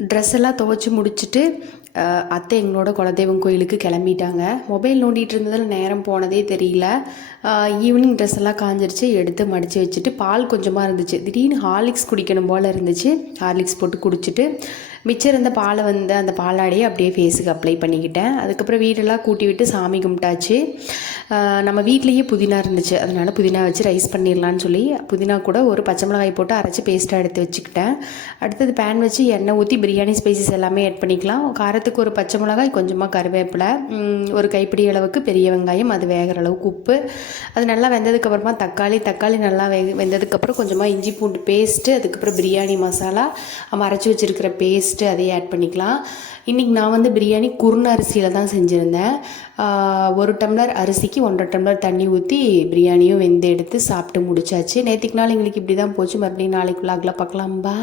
Dress எல்லாம் துவைச்சி முடிச்சுட்டு அத்தை எங்களோட குலதெய்வம் கோயிலுக்கு கிளம்பிட்டாங்க. மொபைல் நோண்டிகிட்டு இருந்ததில் நேரம் போனதே தெரியல. ஈவினிங் ட்ரெஸ் எல்லாம் காஞ்சிருச்சு, எடுத்து மடித்து வச்சுட்டு பால் கொஞ்சமாக இருந்துச்சு. திடீர்னு ஹார்லிக்ஸ் குடிக்கணும் போல் இருந்துச்சு. ஹார்லிக்ஸ் போட்டு குடிச்சிட்டு மிச்சம் இருந்த பாலை அந்த பாலாடையே அப்படியே ஃபேஸுக்கு அப்ளை பண்ணிக்கிட்டேன். அதுக்கப்புறம் வீடெல்லாம் கூட்டி விட்டு சாமி கும்பிட்டாச்சு. நம்ம வீட்லேயே புதினா இருந்துச்சு, அதனால் புதினா வச்சு ரைஸ் பண்ணிடலான்னு சொல்லி புதினா கூட ஒரு பச்சை மிளகாய் போட்டு அரைச்சி பேஸ்ட்டாக எடுத்து வச்சுக்கிட்டேன். அடுத்தது பேன் வச்சு எண்ணெய் ஊற்றி பிரியாணி ஸ்பைசஸ் எல்லாமே ஆட் பண்ணிக்கலாம். காரத்துக்கு ஒரு பச்சை மிளகாய், கொஞ்சமாக கருவேப்பிலை, ஒரு கைப்பிடி அளவுக்கு பெரிய வெங்காயம், அது வேகிற அளவுக்கு உப்பு, அது நல்லா வெந்ததுக்கப்புறமா தக்காளி நல்லா வெந்ததுக்கப்புறம் கொஞ்சமாக இஞ்சி பூண்டு பேஸ்ட்டு, அதுக்கப்புறம் பிரியாணி மசாலா, அரைச்சி வச்சுருக்கிற பேஸ்ட்டு அதையே ஆட் பண்ணிக்கலாம். இன்றைக்கி நான் பிரியாணி குருண அரிசியில் தான் செஞ்சுருந்தேன். 1 டம்ளர் அரிசிக்கு 1.5 டம்ளர் தண்ணி ஊற்றி பிரியாணியும் வெந்து எடுத்து சாப்பிட்டு முடிச்சாச்சு. நேற்றுக்கு நாள் எங்களுக்கு இப்படி தான் போச்சு. மறுபடியும் நாளைக்கு விலாகில் பார்க்கலாம். பா.